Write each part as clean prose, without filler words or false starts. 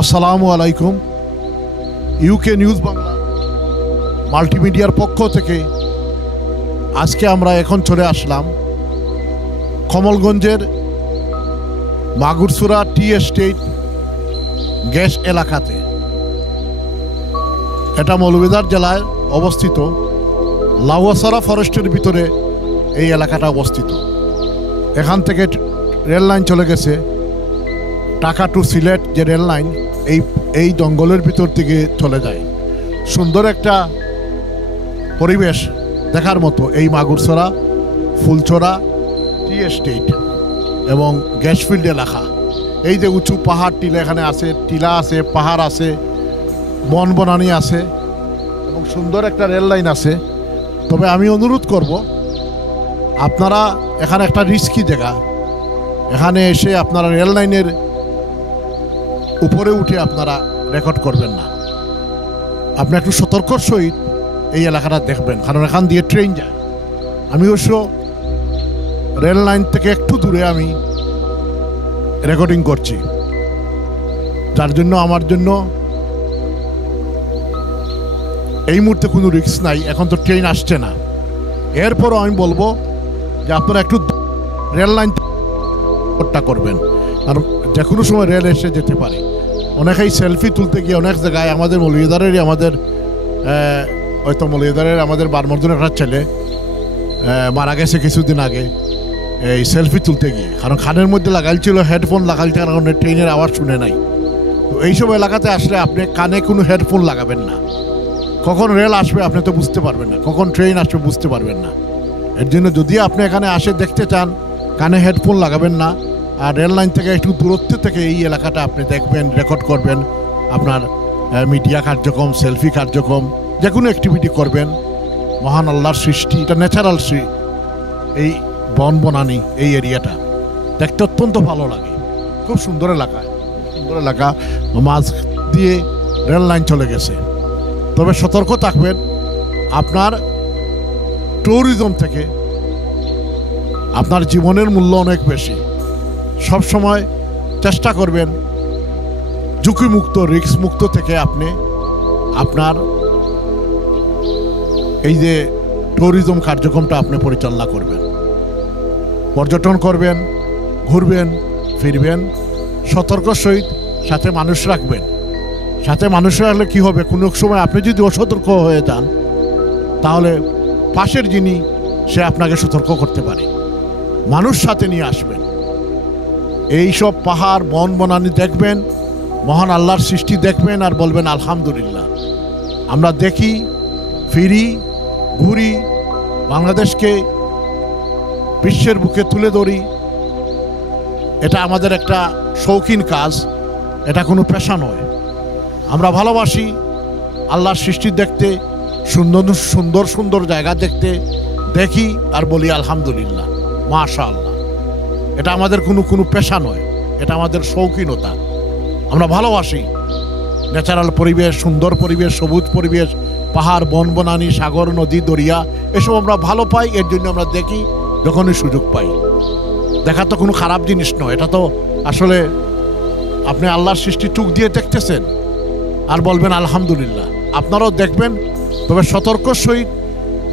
আসসালামু আলাইকুম। UK news Bangla মাল্টিমিডিয়ার পক্ষ থেকে আজকে আমরা এখন চলে আসলাম কমলগঞ্জের মাগুরছড়া টি এস্টেট গ্যাস এলাকাতে। এটা মৌলভীবাজার জেলায় অবস্থিত, লাউয়াছড়া ফরেস্টের ভিতরে এই এলাকাটা অবস্থিত। এখান থেকে রেল লাইন চলে গেছে ঢাকা টু সিলেট, যে রেল লাইন এই জঙ্গলের ভিতর থেকে চলে যায়। সুন্দর একটা পরিবেশ দেখার মতো এই মাগুরছড়া ফুলছড়া টি এস্টেট এবং গ্যাসফিল্ড এলাকা। এই যে উঁচু পাহাড় টিলা এখানে আছে, টিলা আছে, পাহাড় আছে, বন বনানি আছে এবং সুন্দর একটা রেল লাইন আছে। তবে আমি অনুরোধ করব, আপনারা এখানে একটা রিস্কি জায়গা, এখানে এসে আপনারা রেল লাইনের উপরে উঠে আপনারা রেকর্ড করবেন না। আপনি একটু সতর্কর সহিত এই এলাকাটা দেখবেন, কারণ এখান দিয়ে ট্রেন যায়। আমি অবশ্য রেল লাইন থেকে একটু দূরে আমি রেকর্ডিং করছি, যার জন্য আমার জন্য এই মুহূর্তে কোনো রিস্ক নাই। এখন তো ট্রেন আসছে না। এরপরও আমি বলবো যে আপনারা একটু রেল লাইন করবেন, কারণ যে কোনো সময় রেল এসে যেতে পারে। অনেকেই সেলফি তুলতে গিয়ে অনেক জায়গায় আমাদের মৌলভীবাজারেরই হয়তো মৌলভীবাজারের আমাদের বারমর্দনের একটা ছেলে মারা গেছে কিছুদিন আগে এই সেলফি তুলতে গিয়ে, কারণ কানের মধ্যে লাগাইছিল, হেডফোন লাগাইছে, কারণে ট্রেনের আওয়াজ শুনে নাই। তো এইসব এলাকাতে আসলে আপনি কানে কোনো হেডফোন লাগাবেন না। কখন রেল আসবে আপনি তো বুঝতে পারবেন না, কখন ট্রেন আসবে বুঝতে পারবেন না। এর জন্য যদি আপনি এখানে আসে দেখতে চান, কানে হেডফোন লাগাবেন না। আর রেল লাইন থেকে একটু দূরত্ব থেকে এই এলাকাটা আপনি দেখবেন, রেকর্ড করবেন। আপনার মিডিয়া কার্যক্রম, সেলফি কার্যক্রম, যে কোনো অ্যাক্টিভিটি করবেন। মহান আল্লাহর সৃষ্টি, এটা ন্যাচারাল এই বন বনানি এই এরিয়াটা দেখতে অত্যন্ত ভালো লাগে। খুব সুন্দর এলাকা, সুন্দর এলাকা। মাঝ দিয়ে রেল লাইন চলে গেছে। তবে সতর্ক থাকবেন, আপনার ট্যুরিজম থেকে আপনার জীবনের মূল্য অনেক বেশি। সব সময় চেষ্টা করবেন ঝুঁকিমুক্ত, রিস্ক মুক্ত থেকে আপনি আপনার এই যে ট্যুরিজম কার্যক্রমটা আপনি পরিচালনা করবেন। পর্যটন করবেন, ঘুরবেন, ফিরবেন, সতর্ক সহিত সাথে মানুষ রাখবেন। সাথে মানুষ রাখলে কী হবে, কোনো সময় আপনি যদি অসতর্ক হয়ে যান তাহলে পাশের যিনি সে আপনাকে সতর্ক করতে পারে। মানুষ সাথে নিয়ে আসবেন। এই সব পাহাড় বন বনানি দেখবেন, মহান আল্লাহর সৃষ্টি দেখবেন আর বলবেন আলহামদুলিল্লাহ। আমরা দেখি, ফিরি, ঘুরি, বাংলাদেশকে বিশ্বের বুকে তুলে ধরি। এটা আমাদের একটা শৌখিন কাজ, এটা কোনো পেশা নয়। আমরা ভালোবাসি আল্লাহর সৃষ্টি দেখতে, সুন্দর সুন্দর সুন্দর জায়গা দেখতে, দেখি আর বলি আলহামদুলিল্লাহ, মাশাআল্লাহ। এটা আমাদের কোনো পেশা নয়, এটা আমাদের শৌখিনতা। আমরা ভালোবাসি ন্যাচারাল পরিবেশ, সুন্দর পরিবেশ, সবুজ পরিবেশ, পাহাড় বন বনানি, সাগর নদী দরিয়া, এসব আমরা ভালো পাই। এর জন্য আমরা দেখি যখনই সুযোগ পাই। দেখা তো কোনো খারাপ জিনিস নয়, এটা তো আসলে আপনি আল্লাহর সৃষ্টি চোখ দিয়ে দেখতেছেন আর বলবেন আলহামদুলিল্লাহ। আপনারাও দেখবেন, তবে সতর্ক সহিত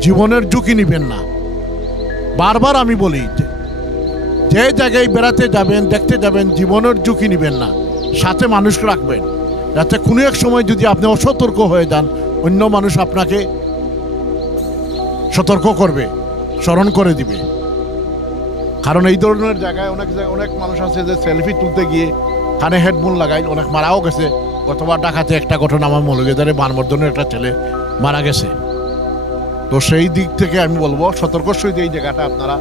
জীবনের ঝুঁকি নেবেন না। বারবার আমি বলি যে জায়গায় বেড়াতে যাবেন, দেখতে যাবেন, জীবনের ঝুঁকি নেবেন না। সাথে মানুষ রাখবেন, যাতে কোনো এক সময় যদি আপনি অসতর্ক হয়ে যান, অন্য মানুষ আপনাকে সতর্ক করবে, স্মরণ করে দিবে। কারণ এই ধরনের জায়গায় অনেক মানুষ আছে যে সেলফি তুলতে গিয়ে কানে হেডফোন লাগাই, অনেক মারাও গেছে। গতবার ঢাকাতে একটা ঘটনা, আমার মৌলভীবাজারে বানমর্দনের একটা ছেলে মারা গেছে। তো সেই দিক থেকে আমি বলবো সতর্ক সহিত এই জায়গাটা আপনারা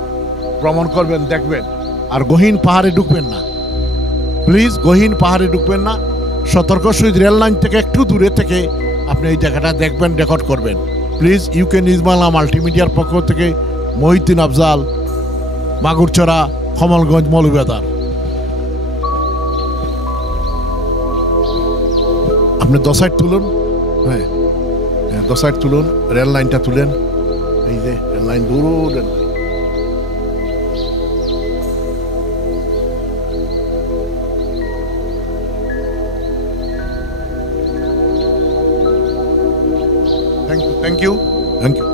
ভ্রমণ করবেন, দেখবেন। আর গহীন পাহাড়ে ঢুকবেন না, প্লিজ গহীন পাহাড়ে ঢুকবেন না। সতর্ক সহিত রেল লাইন থেকে একটু দূরে থেকে আপনি এই জায়গাটা দেখবেন, রেকর্ড করবেন। প্লিজ ইউকে নিউজ বাংলা মাল্টিমিডিয়ার পক্ষ থেকে মহিউদ্দিন আফজাল, মাগুরছড়া, কমলগঞ্জ, মৌলভীবাজার। আপনি 10 সাইড তুলুন, হ্যাঁ 10 সাইড তুলুন, রেল লাইনটা তুলেন। এই যে রেল লাইন, দূর rail line. Thank you, thank you.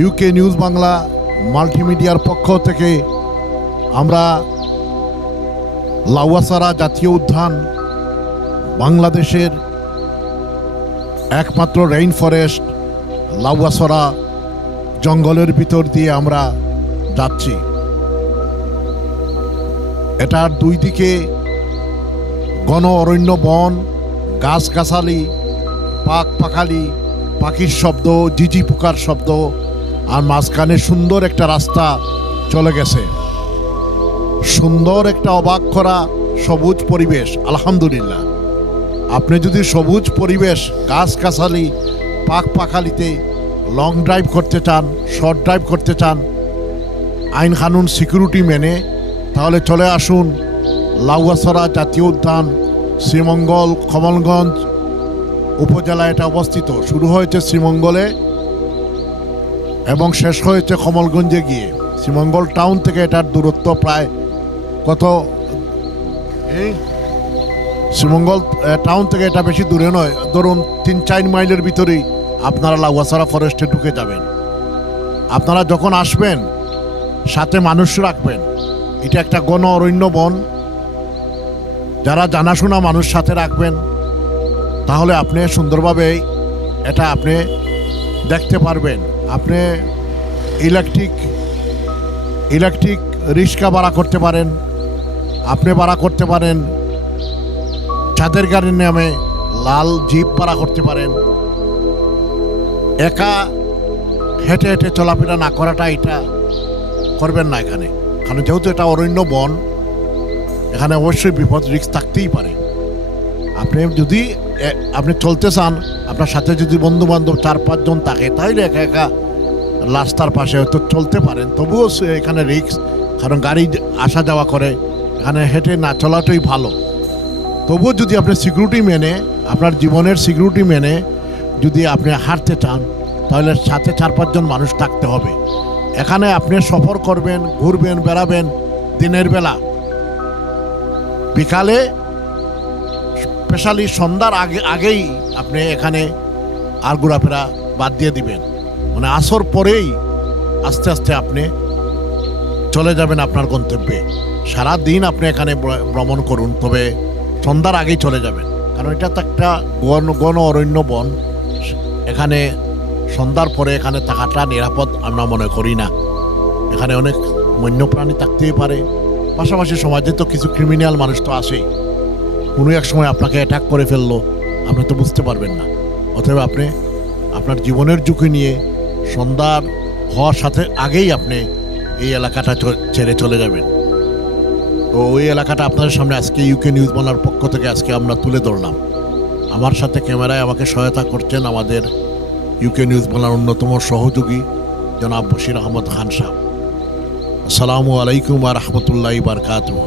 UK news Bangla মাল্টিমিডিয়ার পক্ষ থেকে আমরা লাউয়াছড়া জাতীয় উদ্যান বাংলাদেশের একমাত্র রেইন ফরেস্ট লাউয়াছড়া জঙ্গলের ভিতর দিয়ে আমরা যাচ্ছি। এটার দুই দিকে ঘন অরণ্য, বন, গাছগাছালি, পাখালি, পাখির শব্দ, ঝিঝি পোকার শব্দ, আর মাঝখানে সুন্দর একটা রাস্তা চলে গেছে। সুন্দর একটা অবাক করা সবুজ পরিবেশ। আলহামদুলিল্লাহ, আপনি যদি সবুজ পরিবেশ, গাছগাছালি, পাখালিতে লং ড্রাইভ করতে চান, শর্ট ড্রাইভ করতে চান, আইন কানুন সিকিউরিটি মেনে, তাহলে চলে আসুন লাউয়াছড়া জাতীয় উদ্যান, শ্রীমঙ্গল কমলগঞ্জ উপজেলায় এটা অবস্থিত। শুরু হয়েছে শ্রীমঙ্গলে এবং শেষ হয়েছে কমলগঞ্জে গিয়ে। শ্রীমঙ্গল টাউন থেকে এটার দূরত্ব প্রায় কত, শ্রীমঙ্গল টাউন থেকে এটা বেশি দূরে নয়, ধরুন 3-4 মাইলের ভিতরেই আপনারা লাউয়াছড়া ফরেস্টে ঢুকে যাবেন। আপনারা যখন আসবেন সাথে মানুষ রাখবেন। এটা একটা ঘন অরণ্য বন, যারা জানাশোনা মানুষ সাথে রাখবেন, তাহলে আপনি সুন্দরভাবে এটা আপনি দেখতে পারবেন। আপনি ইলেকট্রিক রিক্সা ভাড়া করতে পারেন, আপনি ভাড়া করতে পারেন ছাদের গাড়ির নামে লাল জিপ ভাড়া করতে পারেন। একা হেঁটে হেঁটে চলাফেরা না করাটা এটা করবেন না এখানে, কারণ যেহেতু এটা অরণ্য বন, এখানে অবশ্যই বিপদ রিস্ক থাকতেই পারে। আপনি চলতে চান, আপনার সাথে যদি বন্ধু বান্ধব 4-5 জন থাকে, তাহলে একা একা রাস্তার পাশে হয়তো চলতে পারেন, তবুও এখানে রিস্ক, কারণ গাড়ি আসা যাওয়া করে, এখানে হেঁটে না চলাটাই ভালো। তবুও যদি আপনি সিকিউরিটি মেনে, আপনার জীবনের সিকিউরিটি মেনে যদি আপনি হাঁটতে চান, তাহলে সাথে 4-5 জন মানুষ থাকতে হবে। এখানে আপনি সফর করবেন, ঘুরবেন, বেড়াবেন দিনের বেলা, বিকালে স্পেশালি সন্ধ্যার আগেই আপনি এখানে আর ঘোরাফেরা বাদ দিয়ে দিবেন। মানে আসর পরেই আস্তে আস্তে আপনি চলে যাবেন আপনার গন্তব্যে। সারা দিন আপনি এখানে ভ্রমণ করুন, তবে সন্ধ্যার আগেই চলে যাবেন, কারণ এটা তো একটা ঘন অরণ্য বন। এখানে সন্ধ্যার পরে এখানে থাকাটা নিরাপদ আমরা মনে করি না। এখানে অনেক বন্যপ্রাণী থাকতেই পারে, পাশাপাশি সমাজে তো কিছু ক্রিমিনাল মানুষ তো আসেই। কোনো এক সময় আপনাকে অ্যাটাক করে ফেললো, আপনি তো বুঝতে পারবেন না। অতএব আপনি আপনার জীবনের ঝুঁকি নিয়ে সন্ধ্যার হওয়ার সাথে আগেই আপনি এই এলাকাটা ছেড়ে চলে যাবেন। তো ওই এলাকাটা আপনাদের সামনে আজকে ইউকে নিউজ বাংলার পক্ষ থেকে আজকে আমরা তুলে ধরলাম। আমার সাথে ক্যামেরায় আমাকে সহায়তা করছেন আমাদের ইউকে নিউজ বাংলার অন্যতম সহযোগী জনাব বশির আহমদ খান সাহেব। আসসালামু আলাইকুম ওয়া রাহমাতুল্লাহি ওয়া বারাকাতুহু।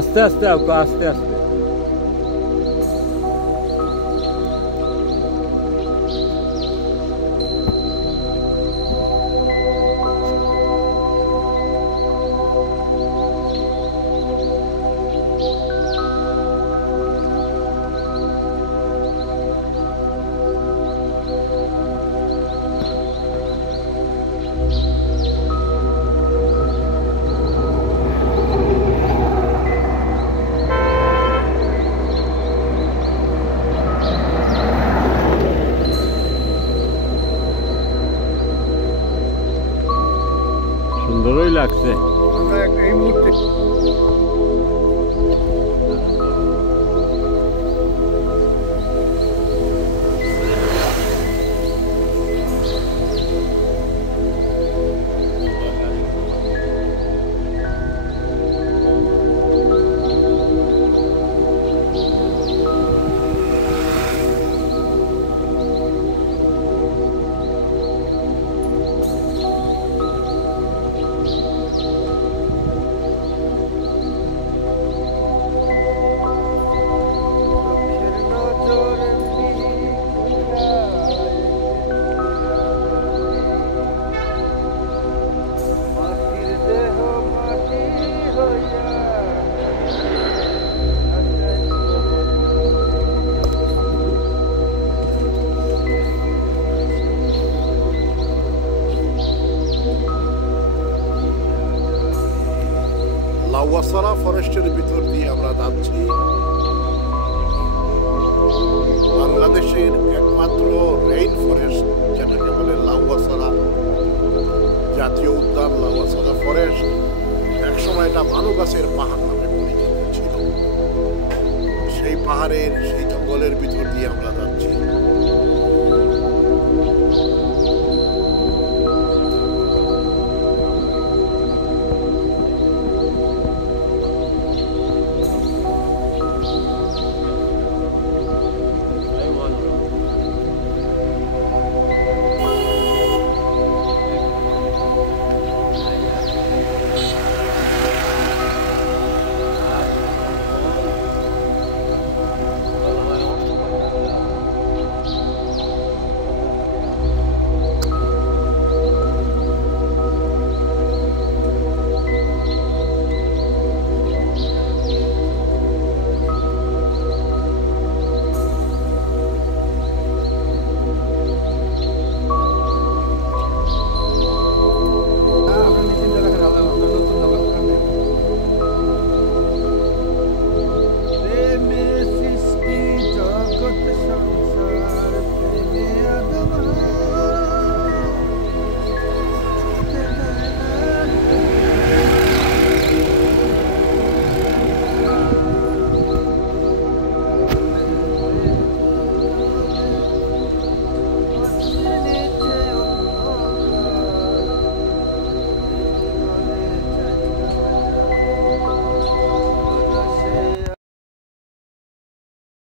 আস্তে আস্তে আস্তে আস্তে। সুন্দরই লাগছে। আমরা এই মুহূর্তে লাউয়াছড়া ফরেস্টের ভিতর দিয়ে আমরা যাচ্ছি। বাংলাদেশের একমাত্র রেইন ফরেস্ট যেটাকে বলে লাউয়াছড়া জাতীয় উদ্যান, লাউয়াছড়া ফরেস্ট। একসময় এটা ভানু গাছের পাহাড় নামে পরিচিত ছিল। সেই পাহাড়ের, সেই জঙ্গলের ভিতর দিয়ে আমরা যাচ্ছি।